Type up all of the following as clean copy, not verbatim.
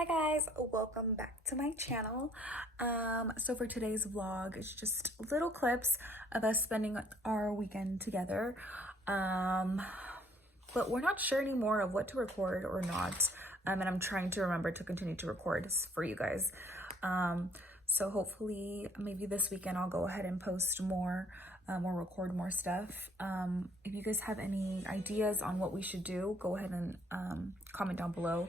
Hi guys, welcome back to my channel. So for today's vlog, it's just little clips of us spending our weekend together. But we're not sure anymore of what to record or not. And I'm trying to remember to continue to record for you guys. So hopefully maybe this weekend I'll go ahead and post more or record more stuff. If you guys have any ideas on what we should do, go ahead and comment down below.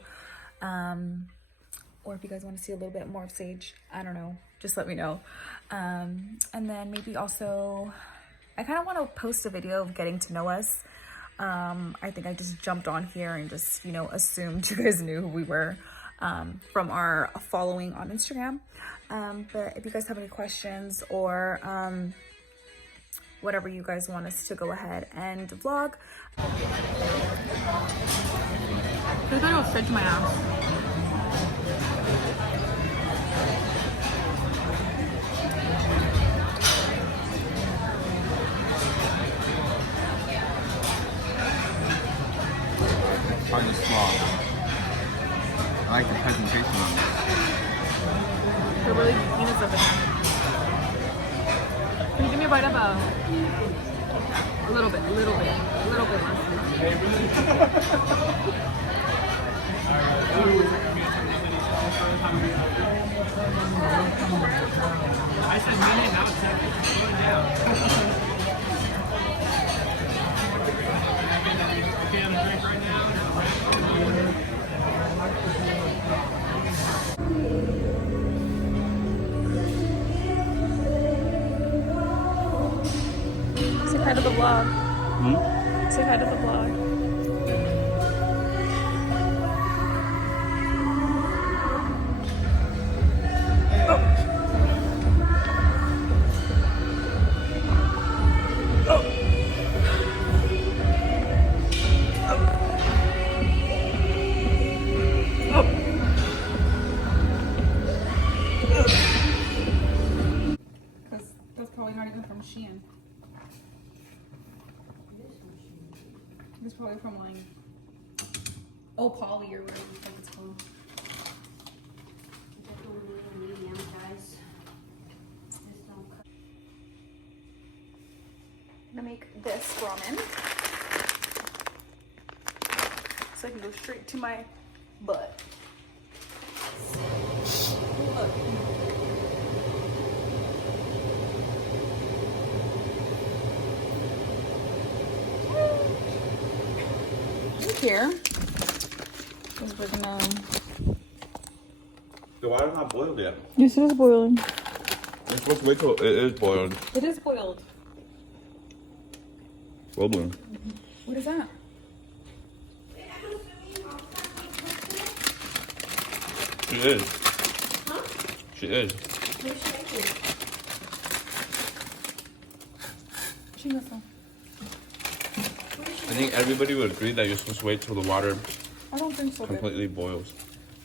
Or if you guys want to see a little bit more of Sage, I don't know, just let me know. And then maybe also, I kind of want to post a video of getting to know us. I think I just jumped on here and just, assumed you guys knew who we were from our following on Instagram. But if you guys have any questions or whatever you guys want us to go ahead and vlog. I thought I was straight to my ass. Hard to swallow. I like the presentation on this. They're really penis of it. Can you give me a bite of a little bit less. I said minute, now it's second. Going down. Okay, I'm gonna drink right now. Say hi to the vlog. Say hi to the vlog. That's probably not even from Shein. It's probably from like Polly or whatever the fuck it's called. I'm gonna make this ramen so I can go straight to my butt. Look. Here. We're gonna... The water's not boiled yet. Yes, it is boiling. You're supposed to wait till it is boiled. It is boiled. Bubbling. What is that? She is. Huh? She is. Where's she making? Chingazo. I think everybody would agree that you're supposed to wait till the water I don't think so. completely boils.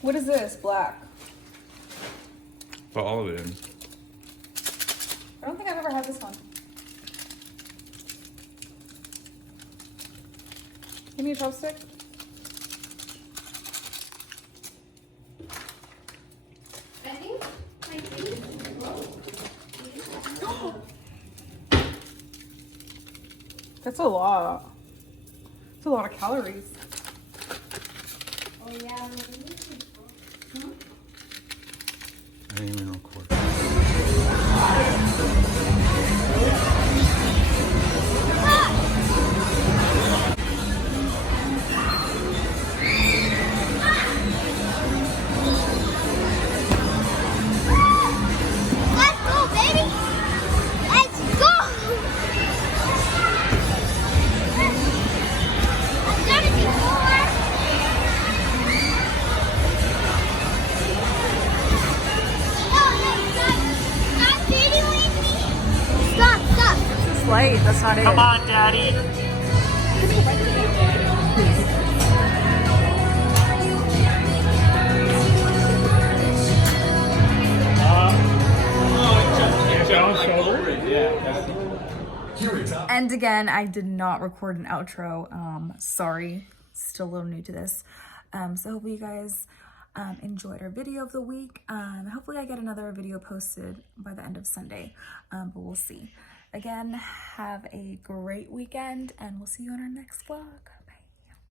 What is this? Black. Put all of it in. I don't think I've ever had this one. Give me a chopstick. I think my face is low. That's a lot. It's a lot of calories. Oh yeah. I didn't even record. Let's go, baby! Let's go! I've done it before! Stop videoing me! Stop! This is light. That's not it. Come on, Daddy. John's shoulder? Yeah. And again, I did not record an outro. Sorry, still a little new to this. So hopefully you guys enjoyed our video of the week. Hopefully I get another video posted by the end of Sunday, but we'll see. Again, have a great weekend and we'll see you on our next vlog.